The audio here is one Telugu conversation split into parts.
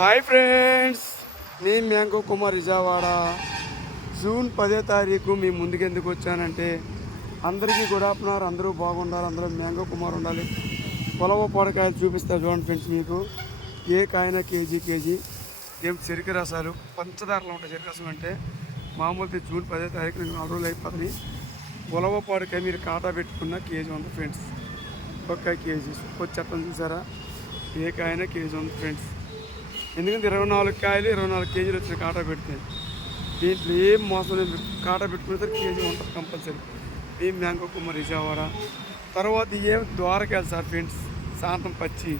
హాయ్ ఫ్రెండ్స్, నేను మ్యాంగో కుమార్ విజయవాడ. జూన్ 10వ తారీఖు మీ ముందుకు ఎందుకు వచ్చానంటే అందరికీ గుడ్ ఆఫ్టర్నూన్, అందరూ బాగుండాలి, అందరూ మ్యాంగో కుమార్ ఉండాలి. పొలవ పొడకాయలు చూపిస్తా చూడండి ఫ్రెండ్స్. మీకు ఏ కాయన కేజీ ఏం చెరుకు రసాలు పంచదారలు ఉంటాయి. చెరుకు రసం అంటే మామూలు జూన్ 10వ తారీఖు 4 రోజులు అయిపోతుంది. పొలవ పొడకాయ మీరు కాటా పెట్టుకున్న కేజీ ఉంది ఫ్రెండ్స్. ఒక్క కేజీ వచ్చేస్తాను చూసారా, ఏ కాయన కేజీ ఉంది ఫ్రెండ్స్. ఎందుకంటే 24 కాయలు 24 కేజీలు వచ్చిన కాటా పెడితే దీంట్లో ఏం మోసం లేదు. కాటా పెట్టుకునే కేజీ ఉంటుంది కంపల్సరీ. ఏం మ్యాంగో కుమార్ విజయవాడ. తర్వాత ఏం ద్వారకాయలు సార్ ఫ్రెండ్స్, సాయంత్రం పచ్చి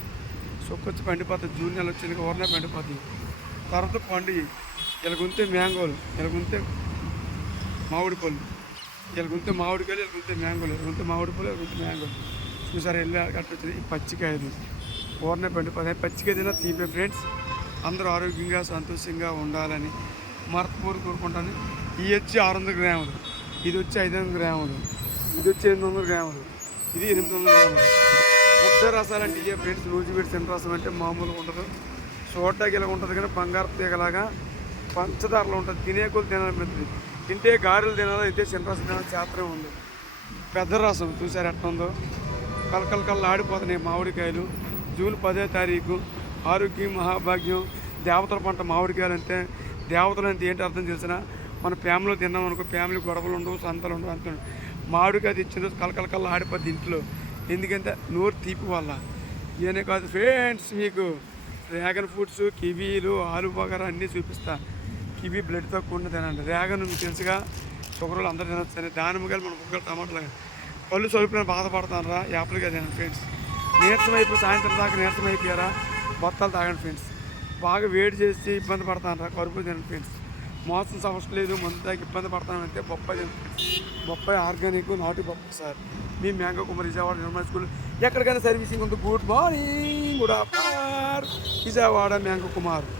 సొక్కొచ్చి పండిపోతుంది. జూన్ నెల వచ్చింది ఊరనే పండిపోతుంది. తర్వాత పండు ఇలాగుంటే మ్యాంగోలు, ఇలాగుంటే మామిడి పళ్ళు, ఇలాగుంటే మామిడికాయలు, ఇలాగుంటే మ్యాంగోలు, ఇలాగుంటే మామిడి పళ్ళు, ఇలాగుంటే మ్యాంగోలు. చూసారు వెళ్ళి కట్టొచ్చింది. ఈ పచ్చికాయలు ఊరనే పండిపోతాయి. పచ్చికాయ తిన్నా తీపే ఫ్రెండ్స్. అందరూ ఆరోగ్యంగా సంతోషంగా ఉండాలని మరతపూరు కోరుకుంటాను. ఇది వచ్చి 600 గ్రాములు, ఇది వచ్చి 500 గ్రాములు, ఇది వచ్చి 800 గ్రాములు, ఇది 800 గ్రాములు. ముద్ద రసాలు అంటే ఇదే ఫ్రెండ్స్. రోజు పెట్టి తిన్న రసం అంటే మామూలుగా ఉండదు. చూడటానికి ఇలా ఉంటుంది కానీ బంగారు తీగలాగా పంచదారలు ఉంటుంది. తినేకులు తినాలనిపిస్తుంది. తింటే గారెలు తినాలి, అయితే చిన్న రసం తినాలి చేత్రం ఉంది. పెద్ద రసం చూసారు ఎట్లా ఉందో, కలకల ఆడిపోతున్నాయి మామిడికాయలు. జూన్ 10వ తారీఖు ఆరోగ్యం మహాభాగ్యం. దేవతల పంట మామిడికాయలు అంటే దేవతలు అంటే ఏంటి అర్థం తెలిసిన, మన ఫ్యామిలీలో తిన్నాం అనుకో, ఫ్యామిలీ గొడవలు ఉండవు, సంతలు ఉండవు అంత. మామిడికాయ తెచ్చిన రోజు కలకల ఆడిపోద్ది ఇంట్లో. ఎందుకంటే నోరు తీపి వల్ల. ఇవన్నీ కాదు ఫ్రెండ్స్, మీకు డ్రాగన్ ఫ్రూట్స్, కివీలు, ఆలు బగారా అన్నీ చూపిస్తా. కివీ బ్లడ్ తక్కువ ఉన్న తినండి. డ్రాగన్ మీకు తెలుసుగా, షుగర్లు అందరూ తినొచ్చు. దానిమ్మకాయలు మన ముక్కలు టమాటాలు పళ్ళు సొలిపిన బాధపడతాను రా, యాప్లుగా తినండి ఫ్రెండ్స్. నీరసం అయిపోయి సాయంత్రం దాకా నీరసం అయిపోయారా, బత్తాలు తాగండి ఫ్రెండ్స్. బాగా వేడి చేసి ఇబ్బంది పడతాను రా, కరుపు తినండి ఫ్రెండ్స్. మోసం అవసరం లేదు, మందు తాగి ఇబ్బంది పడతానంటే బొప్పాయి తినండి ఫ్రెండ్స్. బొప్పాయి ఆర్గానిక్ నాటు బొప్పాయి సార్. మీ మ్యాంగో కుమార్ విజయవాడ నిర్మల్ స్కూల్. ఎక్కడికైనా సర్వీసింగ్ ఉంది. Good morning, good afternoon Vijayawada mango Kumar.